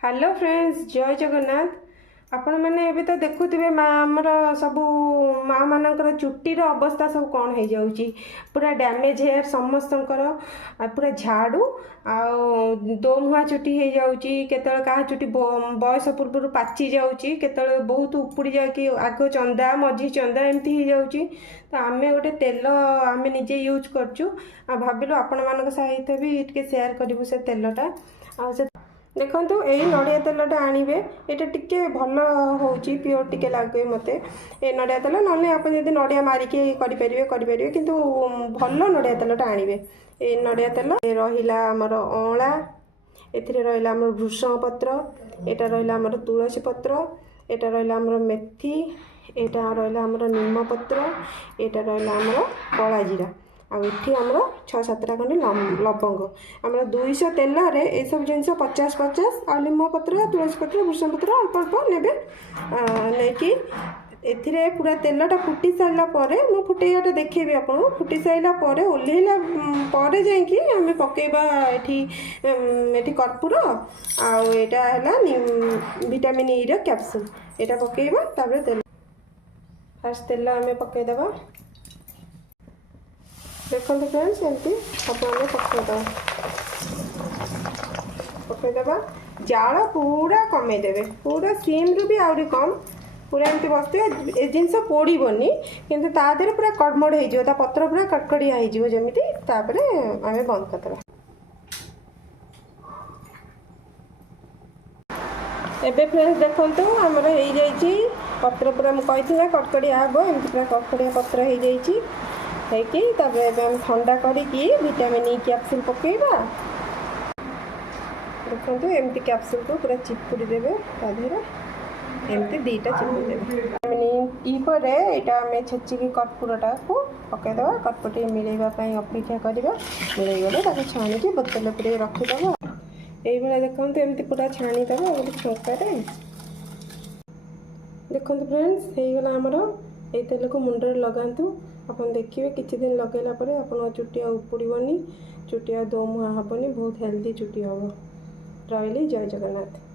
Hello friends, जय जगन्नाथ। आपण मैंने एबे तो देखुथिबे आमर सबू माँ मानकर चुटीर अवस्था सब कौन हो जाउची। पूरा डैमेज हेयर समस्तंकर पूरा झाड़ू दो मुहा चुटी हो जाउची। केतल का चुटी बयस पूर्व पाची जाउची, केतल बहुत उपुड़ी जाकि आग चंदा मझी चंदा एमती हो जाउची। तो आमे गोटे तेल आमे निजे यूज करचु आ भाबिलु आपण मानक सहित भी टिके शेयर करिवु से तेलटा। आ से देखो यही नड़िया तेलटा आणवे, ये टिके भल हो प्योर टिके लगे मत ये नड़िया तेल ना आप नड़िया मारिकी करें कि भल नड़िया तेलटा आणवे। ये नड़िया तेल रहा आमर अँला, ए रहा आमर भृषंग पत्र, यहाँ रहा आमर तुलसी पत्र, यहाँ रहा आमर मेथी, यहाँ रहा आमर नीम पत्र, यहाँ रहा आमर कला जीरा आठी आमर 6-7टा खंडे लवंग आमर 200 तेल ये सब जिन 50-50 आ नीम पत्र तुलसी पत्र भृषंग पत्र अल्प अल्प ने नहीं एथिरे पूरा तेलटा फुटी सारा मु फुटेटा देखी आपको फुटी सारा ओल्हेला जाकि आम पकेबा ये कर्पूर आटा है विटामिन ई कैप्सूल यहाँ पकेबा तेल फास्ट तेल आम पकईदबा। देखो फ्रेंड्स एमती सब आम पकईदबा जाल पूरा कमेदेवे, पूरा सीम रू भी आहरी कम पूरा एमती बसते जिनस पोड़बनी कि तादेह पूरा कड़मड़ हो पत्र पूरा कड़कड़िया होमी तापर आम बंद करदे। एबे फ्रेंड्स देखो आमर हो जाइए पत्र पूरा मुझे कड़कड़िया हम एमती पूरा कड़कड़िया पत्र हो जाइए हम ठंडा करिकी विटामिन ई कैप्सूल पकेबा। देखो एमती कैप्सूल को पूरा चिपुड़ी देवे तादेह एमती दीटा चिपुड़ी देवे विटामिन ई पर यहाँ आम छेचिकी कर्पूरटा को पकईदबा। कर्पूर मिलैवाई अपेक्षा करवा मिलैगले छाणिकी बोतल पूरे रखीदबा। यही देखो एमती पूरा छाणीदब गोटे छंकार। देखो फ्रेंड्स होगला आमर ये तेल को मुंडे लगातु आप देखिए किसी दिन लगेला पर आप चुटी उपुड़बनी चुटी दो मुहा हेनी बहुत हेल्दी चुटी हम रही। जय जगन्नाथ।